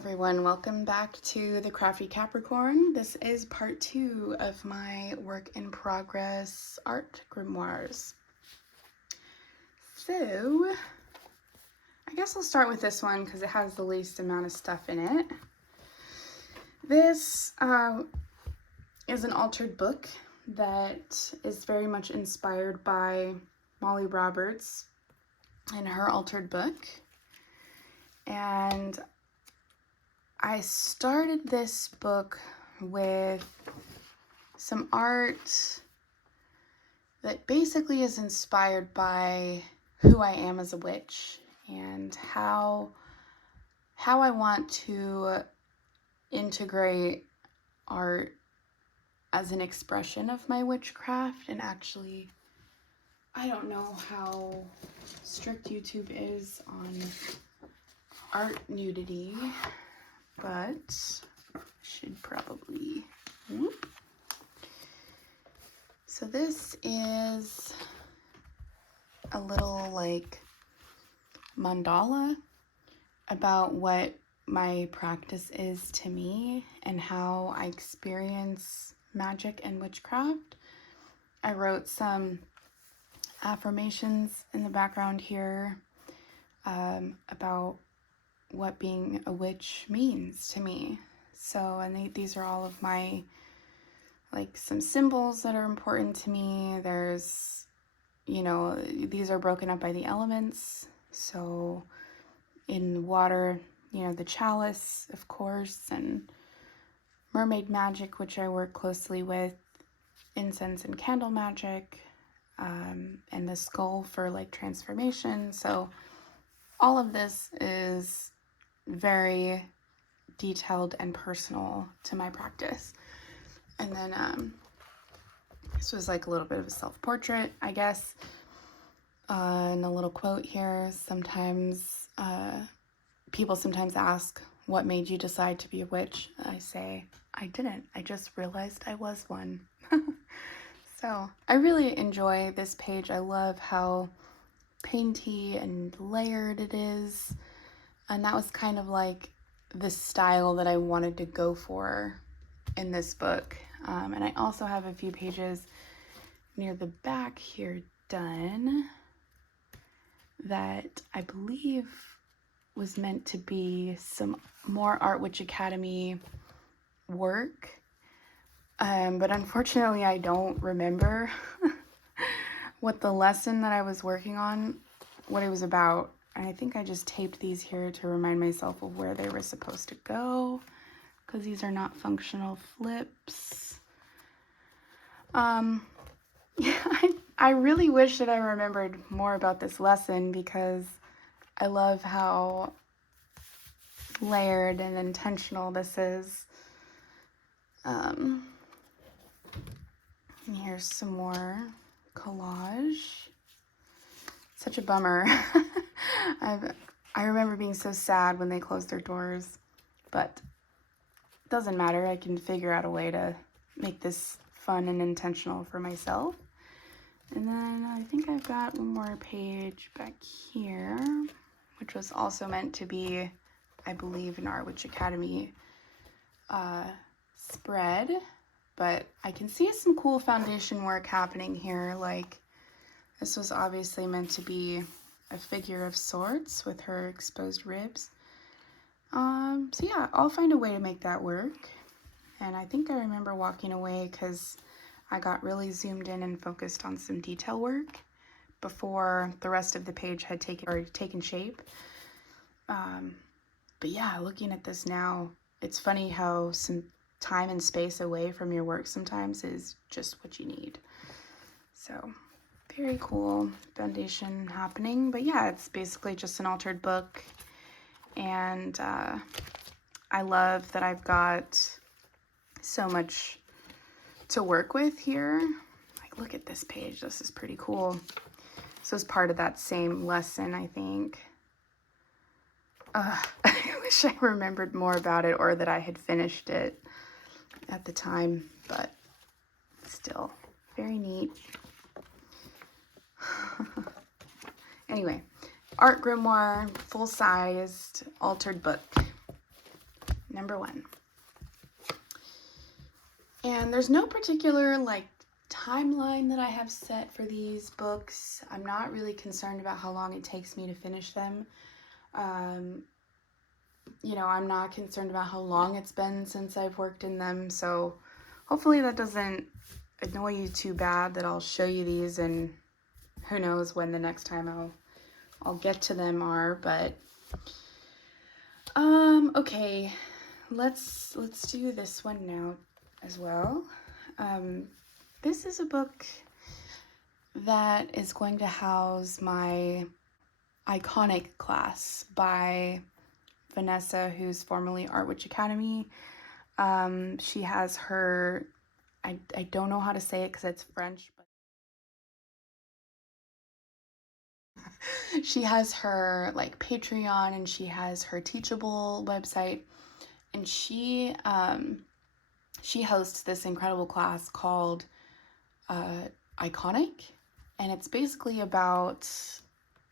everyone, welcome back to the Crafty Capricorn. This is part 2 of my work in progress art grimoires. So, I guess I'll start with this one because it has the least amount of stuff in it. This is an altered book that is very much inspired by Molly Roberts and her altered book. And I started this book with some art that basically is inspired by who I am as a witch and how I want to integrate art as an expression of my witchcraft. And actually, I don't know how strict YouTube is on art nudity, but should probably. So this is a little like mandala about what my practice is to me and how I experience magic and witchcraft. I wrote some affirmations in the background here about what being a witch means to me. So, and these are all of my, like, some symbols that are important to me. There's, you know, these are broken up by the elements. So in water, you know, the chalice, of course, and mermaid magic, which I work closely with, incense and candle magic, and the skull for like transformation. So all of this is very detailed and personal to my practice. And then this was like a little bit of a self-portrait, I guess, and a little quote here. Sometimes people sometimes ask, what made you decide to be a witch? I say, I didn't. I just realized I was one. So I really enjoy this page. I love how painty and layered it is. And that was kind of like the style that I wanted to go for in this book. And I also have a few pages near the back here done that I believe was meant to be some more Art Witch Academy work. But unfortunately, I don't remember what the lesson that I was working on, what it was about. And I think I just taped these here to remind myself of where they were supposed to go, because these are not functional flips. Yeah, I really wish that I remembered more about this lesson, because I love how layered and intentional this is. And here's some more collage. Such a bummer. I remember being so sad when they closed their doors, but it doesn't matter. I can figure out a way to make this fun and intentional for myself. And then I think I've got one more page back here, which was also meant to be, I believe, an Art Witch Academy spread, but I can see some cool foundation work happening here. Like, this was obviously meant to be a figure of sorts with her exposed ribs. So yeah, I'll find a way to make that work. And I think I remember walking away because I got really zoomed in and focused on some detail work before the rest of the page had taken shape. But yeah, looking at this now, it's funny how some time and space away from your work sometimes is just what you need. So very cool foundation happening. But yeah, it's basically just an altered book. And I love that I've got so much to work with here. Like, look at this page. This is pretty cool. This was part of that same lesson, I think. I wish I remembered more about it, or that I had finished it at the time, but still very neat. Anyway, art grimoire, full-sized, altered book. number 1. And there's no particular like timeline that I have set for these books. I'm not really concerned about how long it takes me to finish them. You know, I'm not concerned about how long it's been since I've worked in them, so hopefully that doesn't annoy you too bad that I'll show you these, and who knows when the next time I'll get to them are, but okay, let's do this one now as well. This is a book that is going to house my iconic class by Vanessa, who's formerly Art Witch Academy. She has her, I don't know how to say it because it's French, but she has her like Patreon, and she has her Teachable website, and she hosts this incredible class called Iconic, and it's basically about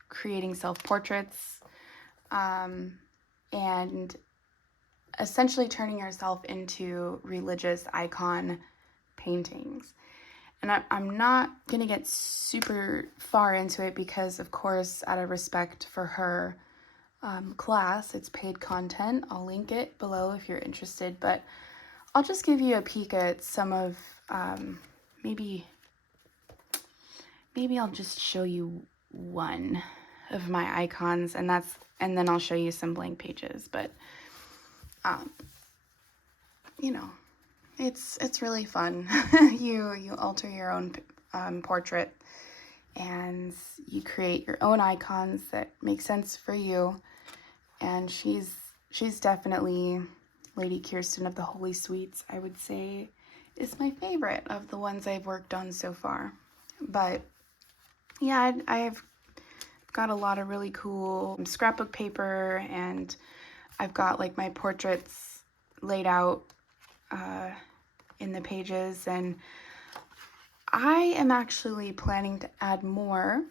creating self-portraits and essentially turning yourself into religious icon paintings. And I'm not going to get super far into it because, of course, out of respect for her class, it's paid content. I'll link it below if you're interested, but I'll just give you a peek at some of, maybe I'll just show you one of my icons, and then I'll show you some blank pages, but, you know, it's really fun. You alter your own portrait, and you create your own icons that make sense for you, and she's definitely Lady Kirsten of the Holy Sweets, I would say, is my favorite of the ones I've worked on so far. But yeah, I've got a lot of really cool scrapbook paper, and I've got like my portraits laid out in the pages, and I am actually planning to add more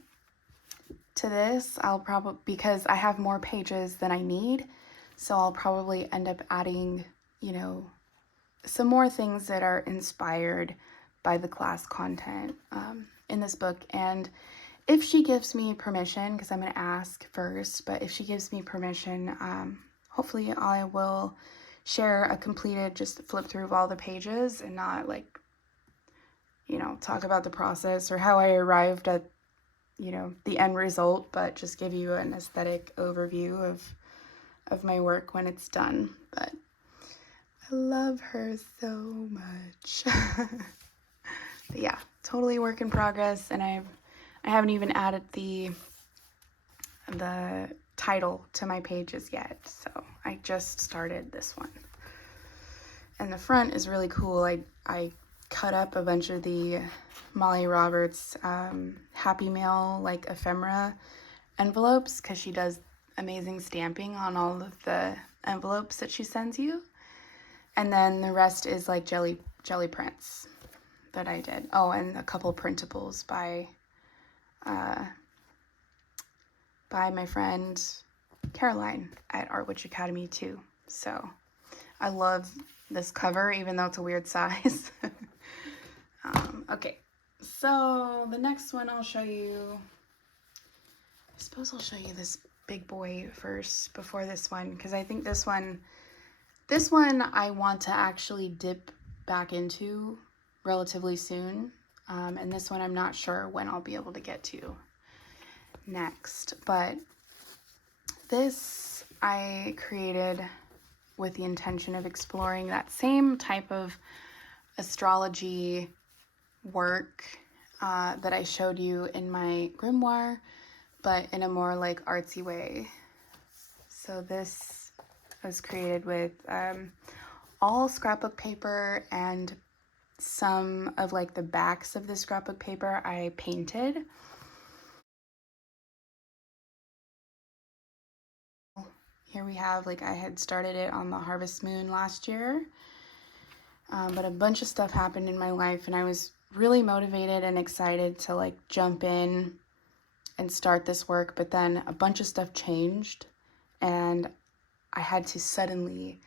to this. I'll probably, because I have more pages than I need, so I'll probably end up adding, you know, some more things that are inspired by the class content in this book. And if she gives me permission, because I'm going to ask first, but if she gives me permission, hopefully I will share a completed, just flip through of all the pages and not like, you know, talk about the process or how I arrived at, you know, the end result, but just give you an aesthetic overview of my work when it's done. But I love her so much. But yeah, totally work in progress, and I haven't even added the title to my pages yet, so I just started this one. And the front is really cool. I cut up a bunch of the Molly Roberts Happy Mail like ephemera envelopes, because she does amazing stamping on all of the envelopes that she sends you. And then the rest is like jelly prints that I did. Oh, and a couple printables by my friend Caroline at Art Witch Academy too. So I love this cover, even though it's a weird size. Okay, so the next one I'll show you, I suppose I'll show you this big boy first before this one, because I think this one I want to actually dip back into relatively soon. And this one I'm not sure when I'll be able to get to next, but this I created with the intention of exploring that same type of astrology work that I showed you in my grimoire, but in a more like artsy way. So this was created with all scrapbook paper, and some of like the backs of the scrapbook paper I painted. Here we have, like, I had started it on the Harvest Moon last year, but a bunch of stuff happened in my life, and I was really motivated and excited to like jump in and start this work, but then a bunch of stuff changed, and I had to suddenly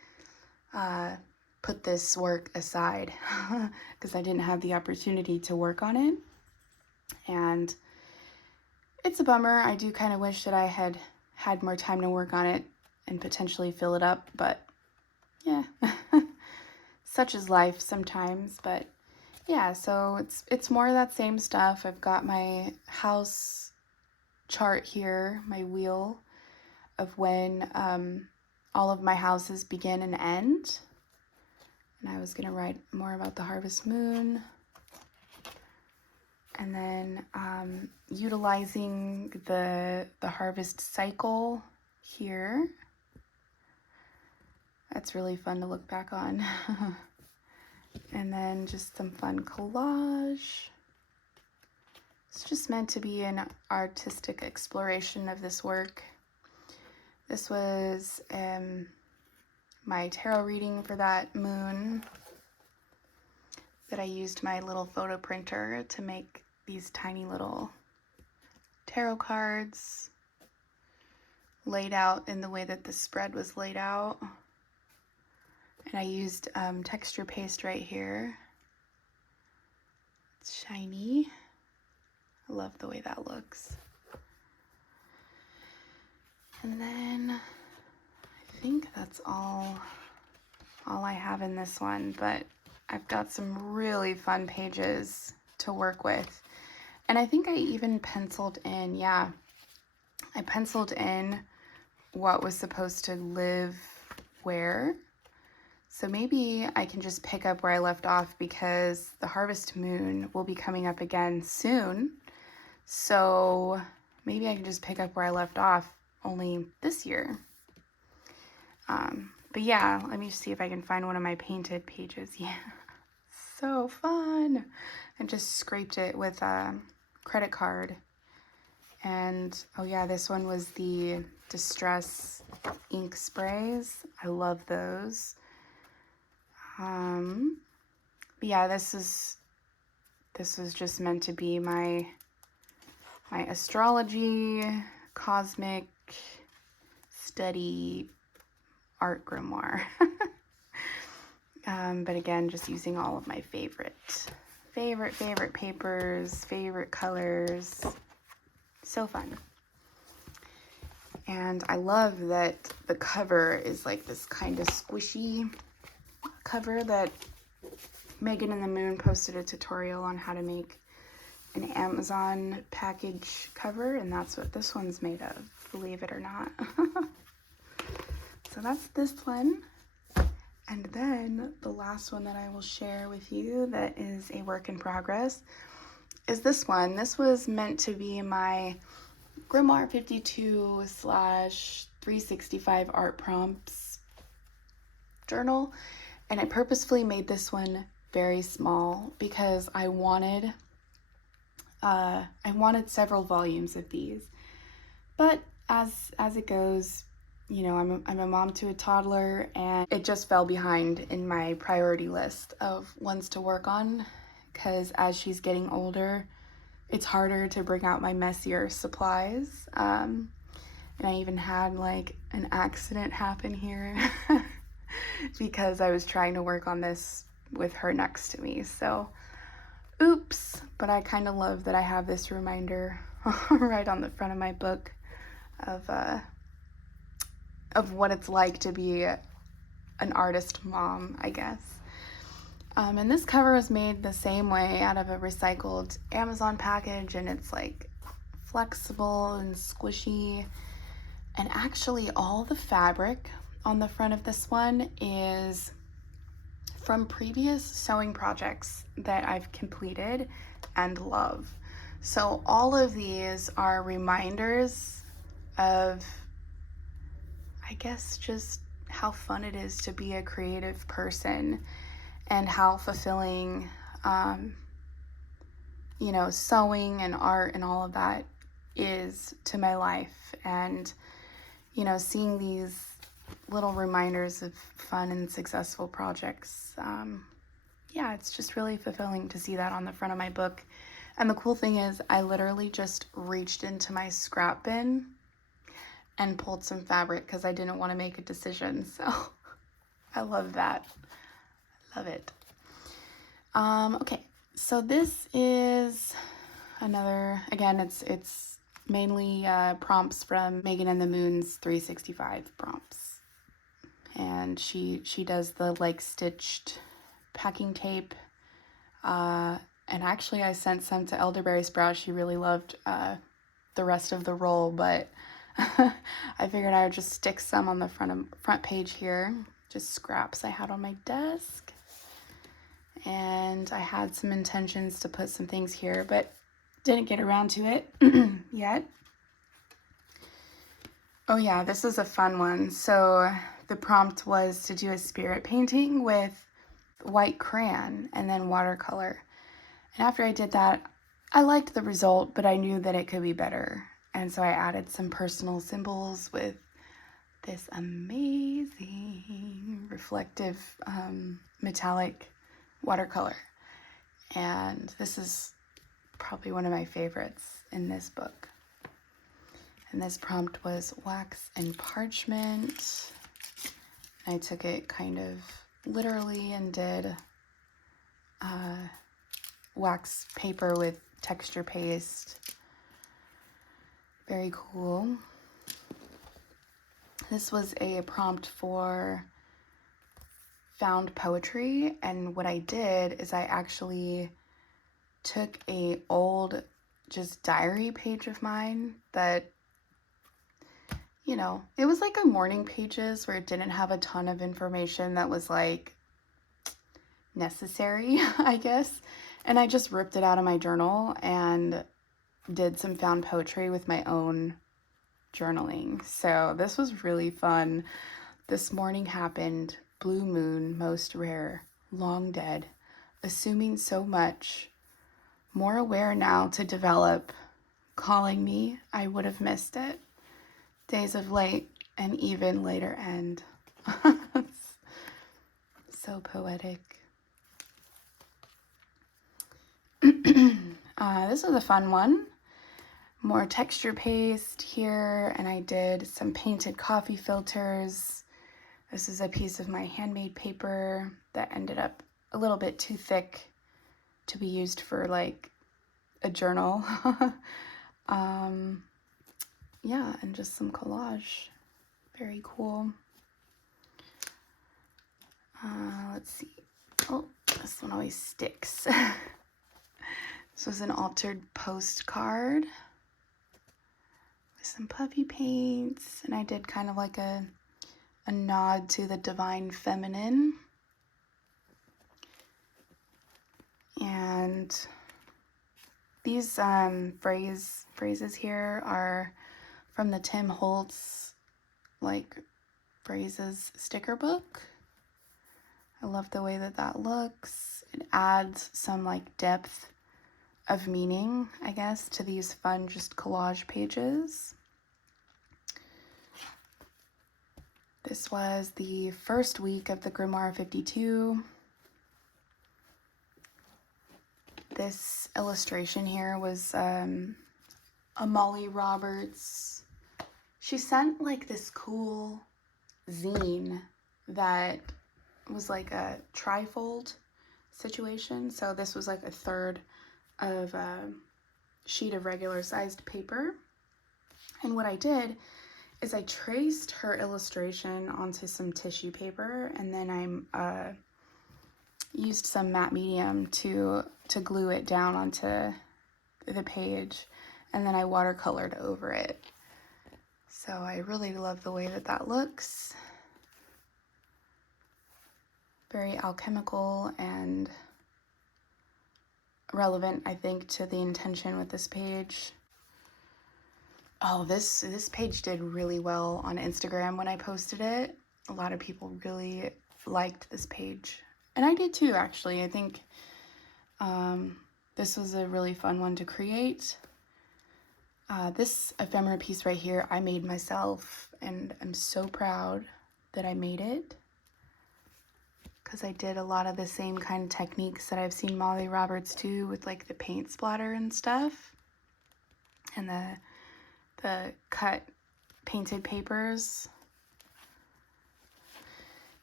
put this work aside because I didn't have the opportunity to work on it. And it's a bummer. I do kind of wish that I had had more time to work on it and potentially fill it up, but yeah, such is life sometimes. But yeah, so it's more of that same stuff. I've got my house chart here, my wheel of when all of my houses begin and end. And I was going to write more about the harvest moon. And then utilizing the harvest cycle here. That's really fun to look back on. And then just some fun collage. It's just meant to be an artistic exploration of this work. This was my tarot reading for that moon that I used my little photo printer to make these tiny little tarot cards laid out in the way that the spread was laid out. And I used texture paste right here. It's shiny. I love the way that looks. And then I think that's all I have in this one, but I've got some really fun pages to work with. And I think I even penciled in, I penciled in what was supposed to live where. So maybe I can just pick up where I left off because the harvest moon will be coming up again soon. So maybe I can just pick up where I left off only this year. But yeah, let me see if I can find one of my painted pages. Yeah, so fun. And just scraped it with a credit card. And oh yeah, this one was the Distress ink sprays. I love those. But yeah, this was just meant to be my astrology, cosmic study art grimoire. But again, just using all of my favorite papers, favorite colors. So fun. And I love that the cover is like this kind of squishy cover that Megan and the Moon posted a tutorial on how to make an Amazon package cover, and that's what this one's made of, believe it or not. So that's this one. And then the last one that I will share with you that is a work in progress is this one. This was meant to be my Grimoire 52/365 art prompts journal. And I purposefully made this one very small because I wanted several volumes of these. But as it goes, you know, I'm a mom to a toddler, and it just fell behind in my priority list of ones to work on because as she's getting older, it's harder to bring out my messier supplies. And I even had like an accident happen here because I was trying to work on this with her next to me. So, oops, but I kind of love that I have this reminder right on the front of my book of what it's like to be an artist mom, I guess. And this cover was made the same way out of a recycled Amazon package, and it's like flexible and squishy. And actually all the fabric on the front of this one is from previous sewing projects that I've completed and love. So all of these are reminders of, I guess, just how fun it is to be a creative person and how fulfilling, you know, sewing and art and all of that is to my life. And, you know, seeing these little reminders of fun and successful projects, yeah, it's just really fulfilling to see that on the front of my book. And the cool thing is I literally just reached into my scrap bin and pulled some fabric because I didn't want to make a decision. So I love that. Love it. Okay, so this is another, again, it's mainly prompts from Megan and the Moon's 365 prompts. And she does the like stitched packing tape. And actually I sent some to Elderberry Sprout. She really loved the rest of the roll, but I figured I would just stick some on the front page here. Just scraps I had on my desk. And I had some intentions to put some things here, but didn't get around to it yet. Oh yeah, this is a fun one. So the prompt was to do a spirit painting with white crayon and then watercolor. And after I did that, I liked the result, but I knew that it could be better. And so I added some personal symbols with this amazing reflective metallic watercolor. And this is probably one of my favorites in this book. And this prompt was wax and parchment. I took it kind of literally and did wax paper with texture paste. Very cool. This was a prompt for found poetry, and what I did is I actually took a old just diary page of mine that, you know, it was like a morning pages where it didn't have a ton of information that was like necessary, I guess. And I just ripped it out of my journal and did some found poetry with my own journaling. So this was really fun. This morning happened, blue moon, most rare, long dead, assuming so much, more aware now to develop, calling me, I would have missed it. Days of late and even later end. So poetic. This is a fun one. More texture paste here, and I did some painted coffee filters. This is a piece of my handmade paper that ended up a little bit too thick to be used for like a journal. Yeah, and just some collage. Very cool. Let's see. Oh, this one always sticks. This was an altered postcard with some puffy paints, and I did kind of like a nod to the divine feminine. And these phrases here are from the Tim Holtz like phrases sticker book. I love the way that that looks. It adds some like depth of meaning, I guess, to these fun just collage pages. This was the first week of the Grimoire 52. This illustration here was a Molly Roberts. She sent like this cool zine that was like a trifold situation. So this was like a third of a sheet of regular sized paper. And what I did is I traced her illustration onto some tissue paper, and then I used some matte medium to glue it down onto the page, and then I watercolored over it. So I really love the way that that looks. Very alchemical and relevant, I think, to the intention with this page. Oh, this page did really well on Instagram when I posted it. A lot of people really liked this page. And I did too, actually. I think this was a really fun one to create. This ephemera piece right here, I made myself, and I'm so proud that I made it, because I did a lot of the same kind of techniques that I've seen Molly Roberts do with like the paint splatter and stuff, and the cut painted papers.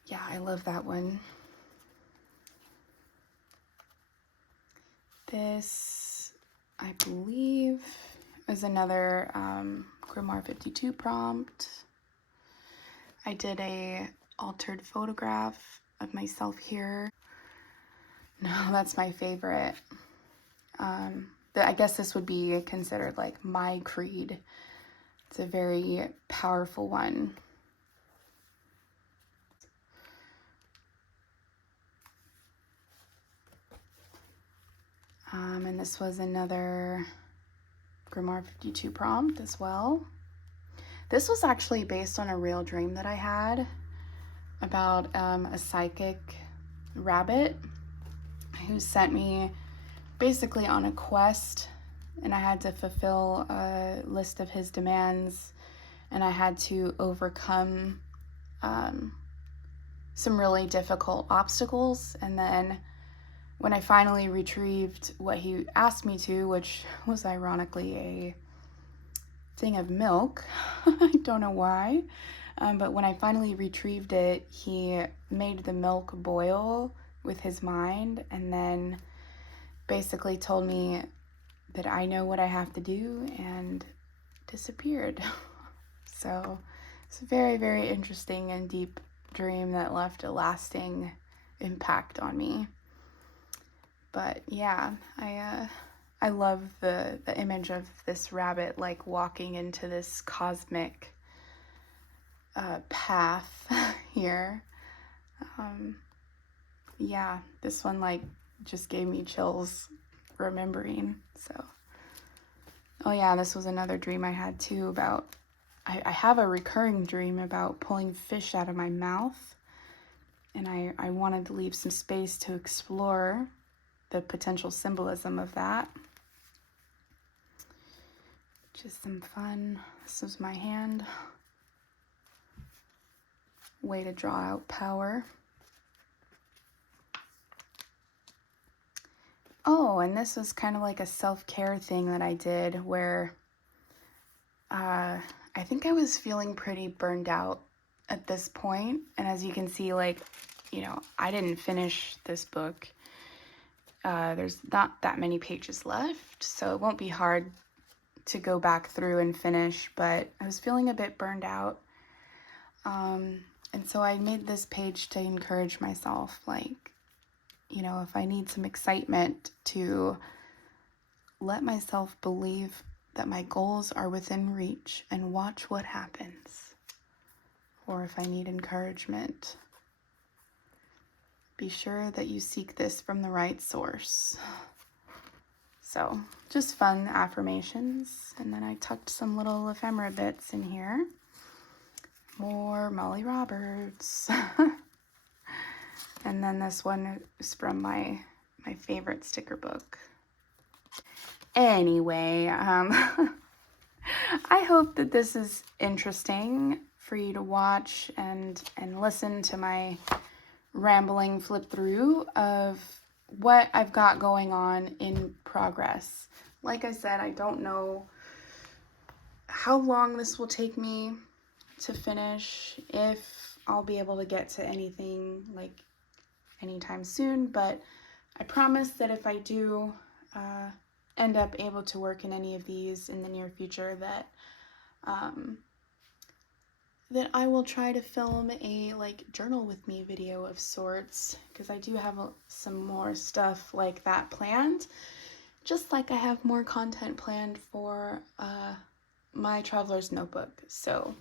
Yeah, I love that one. This, I believe, is another Grimoire 52 prompt. I did a altered photograph of myself here. No, that's my favorite. I guess this would be considered like my creed. It's a very powerful one. And this was another Grimoire 52 prompt as well. This was actually based on a real dream that I had about a psychic rabbit who sent me basically on a quest, and I had to fulfill a list of his demands, and I had to overcome some really difficult obstacles. And then when I finally retrieved what he asked me to, which was ironically a thing of milk, I don't know why, but when I finally retrieved it, he made the milk boil with his mind, and then basically told me that I know what I have to do, and disappeared. So it's a very, very interesting and deep dream that left a lasting impact on me. But yeah, I love the image of this rabbit like walking into this cosmic path here. Yeah, this one like just gave me chills remembering. So, oh yeah, this was another dream I had too about, I have a recurring dream about pulling fish out of my mouth, and I wanted to leave some space to explore the potential symbolism of that. Just some fun. This was my hand. Way to draw out power. Oh, and this was kind of like a self-care thing that I did where I think I was feeling pretty burned out at this point. And as you can see, like, you know, I didn't finish this book. There's not that many pages left, so it won't be hard to go back through and finish, but I was feeling a bit burned out. And so I made this page to encourage myself, like, you know, if I need some excitement, to let myself believe that my goals are within reach and watch what happens. Or if I need encouragement, be sure that you seek this from the right source. So just fun affirmations. And then I tucked some little ephemera bits in here. More Molly Roberts. And then this one is from my favorite sticker book. Anyway, I hope that this is interesting for you to watch and listen to my rambling flip through of what I've got going on in progress. Like I said, I don't know how long this will take me to finish, if I'll be able to get to anything like anytime soon, but I promise that if I do end up able to work in any of these in the near future, that that I will try to film a like journal with me video of sorts, because I do have some more stuff like that planned, just like I have more content planned for my traveler's notebook. So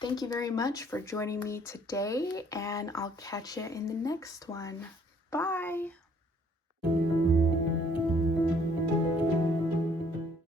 thank you very much for joining me today, and I'll catch you in the next one.